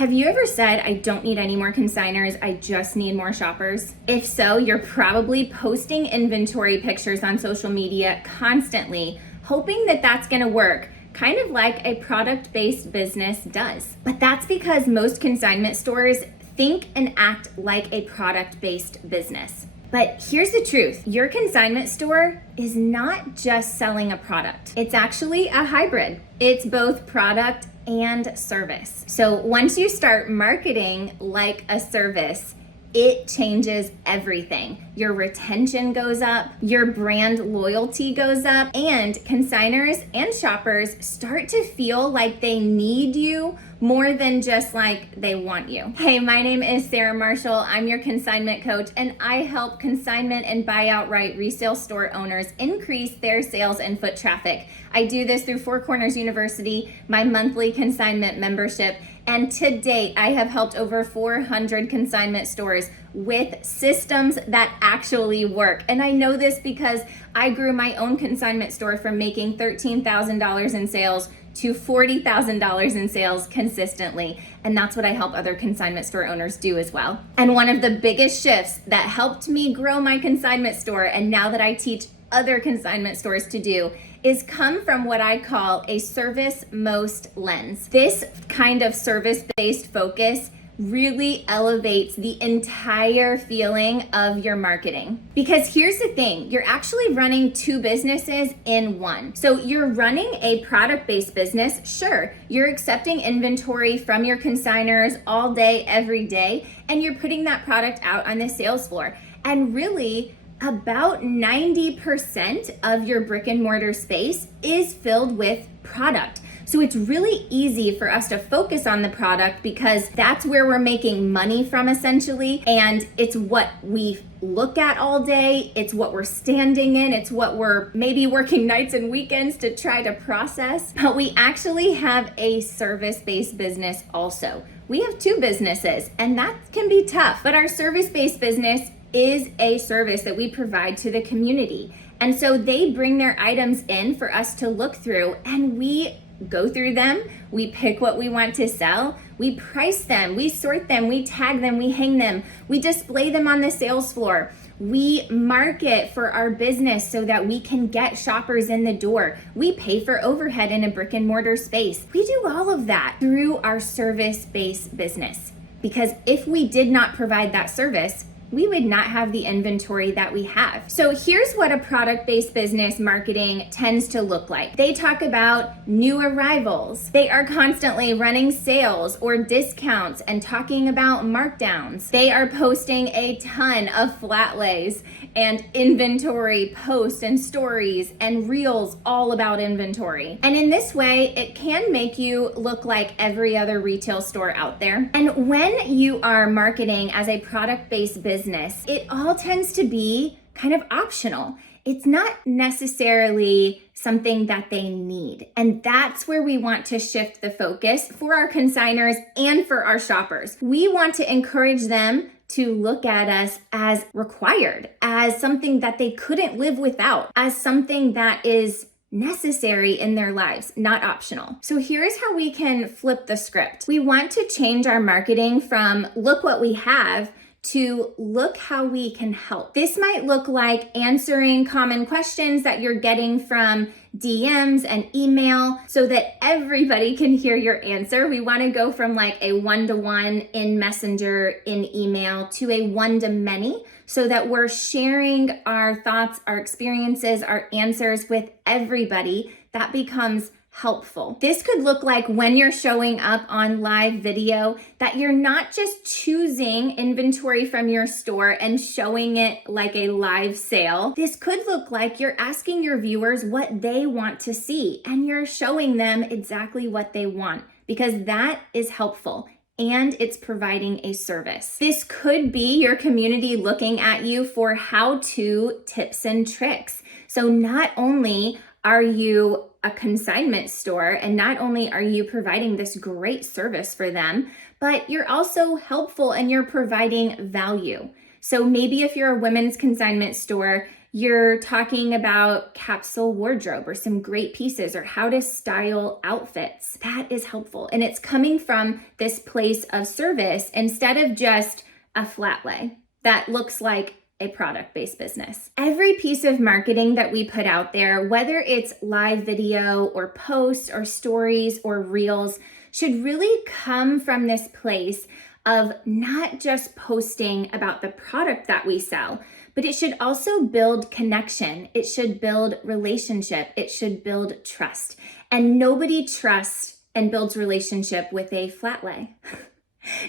Have you ever said, I don't need any more consignors, I just need more shoppers? If so, you're probably posting inventory pictures on social media constantly, hoping that that's gonna work, kind of like a product-based business does. But that's because most consignment stores think and act like a product-based business. But here's the truth, your consignment store is not just selling a product. It's actually a hybrid. It's both product and service. So once you start marketing like a service, it changes everything. Your retention goes up, your brand loyalty goes up, and consignors and shoppers start to feel like they need you more than just like they want you. Hey, my name is Sarah Marshall. I'm your consignment coach, and I help consignment and buy outright resale store owners increase their sales and foot traffic. I do this through Four Corners University, my monthly consignment membership, and to date, I have helped over 400 consignment stores with systems that actually work. And I know this because I grew my own consignment store from making $13,000 in sales to $40,000 in sales consistently. And that's what I help other consignment store owners do as well. And one of the biggest shifts that helped me grow my consignment store, and now that I teach other consignment stores to do, is come from what I call a service most lens. This kind of service-based focus really elevates the entire feeling of your marketing. Because here's the thing, you're actually running two businesses in one. So you're running a product-based business, sure, you're accepting inventory from your consignors all day, every day, and you're putting that product out on the sales floor. And really, about 90% of your brick and mortar space is filled with product. So it's really easy for us to focus on the product because that's where we're making money from essentially. And it's what we look at all day. It's what we're standing in. It's what we're maybe working nights and weekends to try to process. But we actually have a service-based business also. We have two businesses, and that can be tough. But our service-based business is a service that we provide to the community. And so they bring their items in for us to look through, and we go through them, we pick what we want to sell, we price them, we sort them, we tag them, we hang them, we display them on the sales floor. We market for our business so that we can get shoppers in the door. We pay for overhead in a brick and mortar space. We do all of that through our service-based business. Because if we did not provide that service, we would not have the inventory that we have. So here's what a product-based business marketing tends to look like. They talk about new arrivals. They are constantly running sales or discounts and talking about markdowns. They are posting a ton of flat lays and inventory posts and stories and reels all about inventory. And in this way, it can make you look like every other retail store out there. And when you are marketing as a product-based business, it all tends to be kind of optional. It's not necessarily something that they need. And that's where we want to shift the focus for our consignors and for our shoppers. We want to encourage them to look at us as required, as something that they couldn't live without, as something that is necessary in their lives, not optional. So here's how we can flip the script. We want to change our marketing from look what we have to look how we can help. This might look like answering common questions that you're getting from DMs and email so that everybody can hear your answer. We want to go from like a one-to-one in Messenger, in email, to a one-to-many so that we're sharing our thoughts, our experiences, our answers with everybody. That becomes helpful. This could look like when you're showing up on live video that you're not just choosing inventory from your store and showing it like a live sale. This could look like you're asking your viewers what they want to see and you're showing them exactly what they want because that is helpful and it's providing a service. This could be your community looking at you for how-to tips and tricks. So not only are you a consignment store and not only are you providing this great service for them, but you're also helpful and you're providing value. So maybe if you're a women's consignment store, you're talking about capsule wardrobe or some great pieces or how to style outfits. That is helpful. And it's coming from this place of service instead of just a flat lay that looks like a product-based business. Every piece of marketing that we put out there, whether it's live video or posts or stories or reels, should really come from this place of not just posting about the product that we sell, but it should also build connection. It should build relationship. It should build trust. And nobody trusts and builds relationship with a flat lay.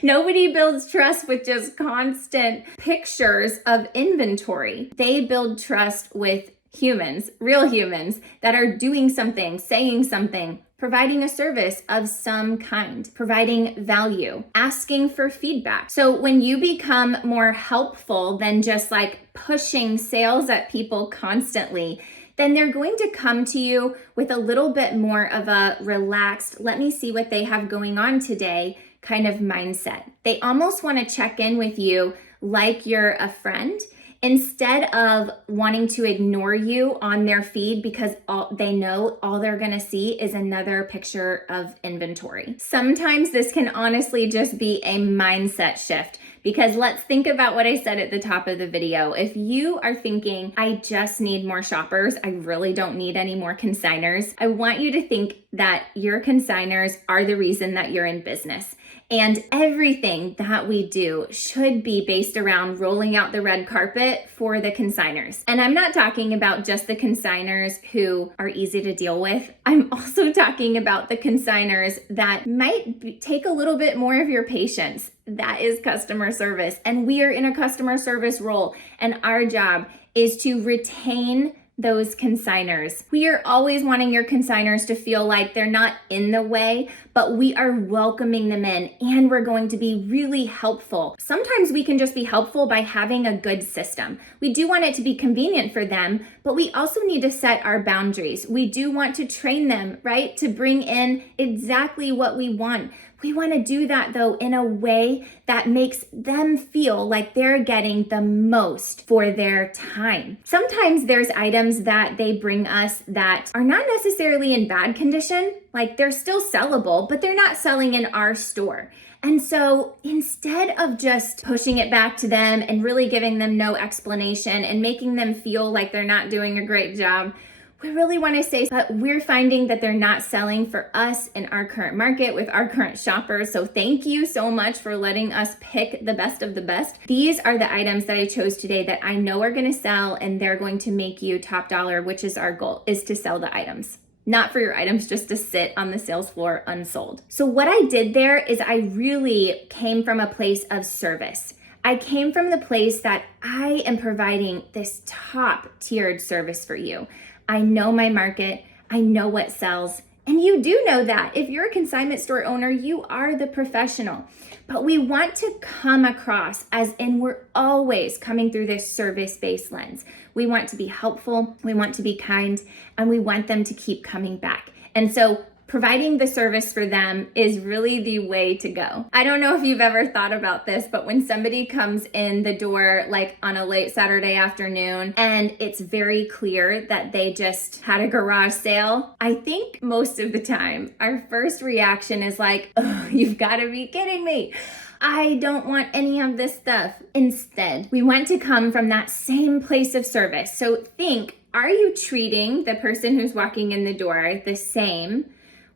Nobody builds trust with just constant pictures of inventory. They build trust with humans, real humans that are doing something, saying something, providing a service of some kind, providing value, asking for feedback. So when you become more helpful than just like pushing sales at people constantly, then they're going to come to you with a little bit more of a relaxed, let me see what they have going on today kind of mindset. They almost want to check in with you like you're a friend instead of wanting to ignore you on their feed because they know all they're going to see is another picture of inventory. Sometimes this can honestly just be a mindset shift. Because let's think about what I said at the top of the video. If you are thinking, I just need more shoppers, I really don't need any more consignors, I want you to think that your consignors are the reason that you're in business. And everything that we do should be based around rolling out the red carpet for the consignors. And I'm not talking about just the consignors who are easy to deal with. I'm also talking about the consignors that might take a little bit more of your patience. That is customer service. And we are in a customer service role. And our job is to retain those consignors. We are always wanting your consignors to feel like they're not in the way, but we are welcoming them in and we're going to be really helpful. Sometimes we can just be helpful by having a good system. We do want it to be convenient for them, but we also need to set our boundaries. We do want to train them, right? To bring in exactly what we want. We want to do that though in a way that makes them feel like they're getting the most for their time. Sometimes there's items that they bring us that are not necessarily in bad condition, like they're still sellable, but they're not selling in our store. And so instead of just pushing it back to them and really giving them no explanation and making them feel like they're not doing a great job, we really want to say that we're finding that they're not selling for us in our current market with our current shoppers. So thank you so much for letting us pick the best of the best. These are the items that I chose today that I know are going to sell and they're going to make you top dollar, which is our goal, is to sell the items. Not for your items just to sit on the sales floor unsold. So what I did there is I really came from a place of service. I came from the place that I am providing this top tiered service for you. I know my market, I know what sells, and you do know that. If you're a consignment store owner, you are the professional. But we want to come across as in we're always coming through this service-based lens. We want to be helpful, we want to be kind, and we want them to keep coming back. And so providing the service for them is really the way to go. I don't know if you've ever thought about this, but when somebody comes in the door, like on a late Saturday afternoon, and it's very clear that they just had a garage sale, I think most of the time, our first reaction is like, oh, you've gotta be kidding me. I don't want any of this stuff. Instead, we want to come from that same place of service. So think, are you treating the person who's walking in the door the same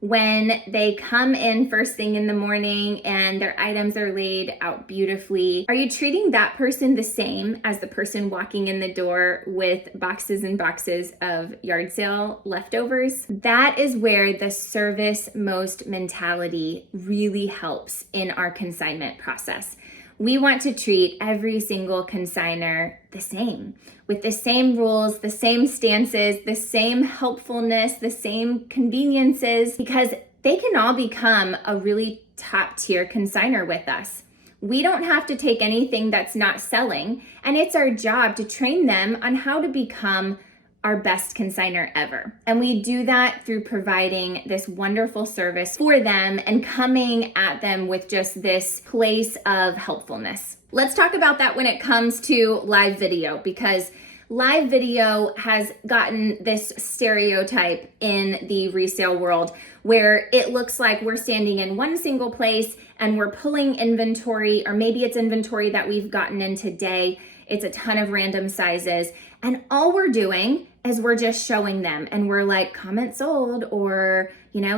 when they come in first thing in the morning and their items are laid out beautifully? Are you treating that person the same as the person walking in the door with boxes and boxes of yard sale leftovers? That is where the service most mentality really helps in our consignment process. We want to treat every single consignor the same, with the same rules, the same stances, the same helpfulness, the same conveniences, because they can all become a really top tier consignor with us. We don't have to take anything that's not selling, and it's our job to train them on how to become our best consignor ever. And we do that through providing this wonderful service for them and coming at them with just this place of helpfulness. Let's talk about that when it comes to live video, because Live video has gotten this stereotype in the resale world where it looks like we're standing in one single place and we're pulling inventory, or maybe it's inventory that we've gotten in today. It's a ton of random sizes. And all we're doing is we're just showing them, and we're like, comment sold, or,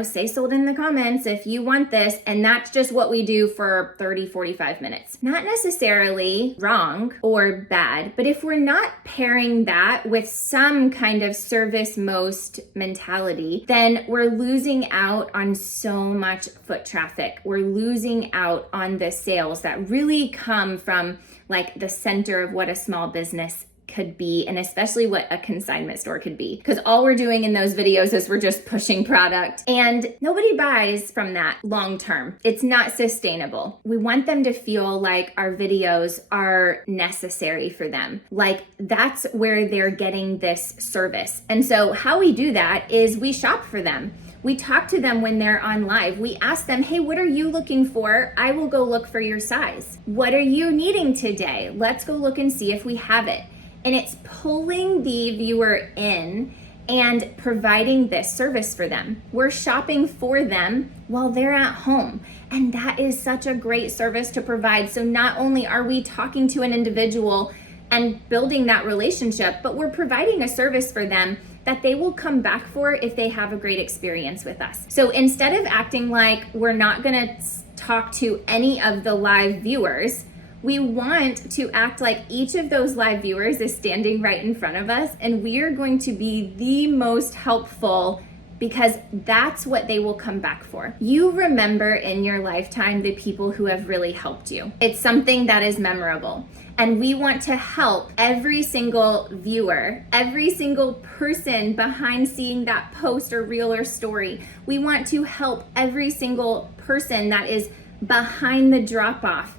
say sold in the comments if you want this. And that's just what we do for 30, 45 minutes. Not necessarily wrong or bad, but if we're not pairing that with some kind of service most mentality, then we're losing out on so much foot traffic. We're losing out on the sales that really come from like the center of what a small business could be, and especially what a consignment store could be. Because all we're doing in those videos is we're just pushing product, and nobody buys from that long term. It's not sustainable. We want them to feel like our videos are necessary for them. Like that's where they're getting this service. And so how we do that is we shop for them. We talk to them when they're on live. We ask them, hey, what are you looking for? I will go look for your size. What are you needing today? Let's go look and see if we have it. And it's pulling the viewer in and providing this service for them. We're shopping for them while they're at home. And that is such a great service to provide. So not only are we talking to an individual and building that relationship, but we're providing a service for them that they will come back for if they have a great experience with us. So instead of acting like we're not gonna talk to any of the live viewers, we want to act like each of those live viewers is standing right in front of us, and we are going to be the most helpful because that's what they will come back for. You remember in your lifetime the people who have really helped you. It's something that is memorable. And we want to help every single viewer, every single person behind seeing that post or reel or story. We want to help every single person that is behind the drop off.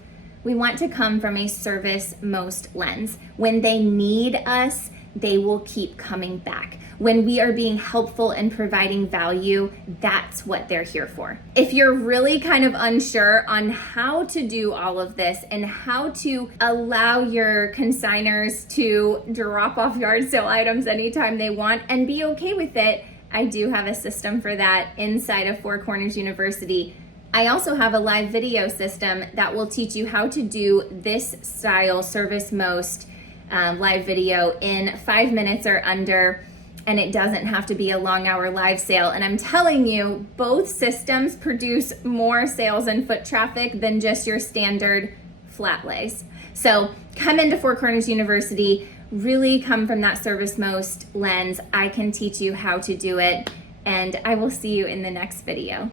We want to come from a service most lens. When they need us, they will keep coming back. When we are being helpful and providing value, that's what they're here for. If you're really kind of unsure on how to do all of this and how to allow your consignors to drop off yard sale items anytime they want and be okay with it, I do have a system for that inside of Four Corners University. I also have a live video system that will teach you how to do this style service most live video in 5 minutes or under, and it doesn't have to be a long hour live sale. And I'm telling you, both systems produce more sales and foot traffic than just your standard flat lays. So come into Four Corners University, really come from that service most lens. I can teach you how to do it, and I will see you in the next video.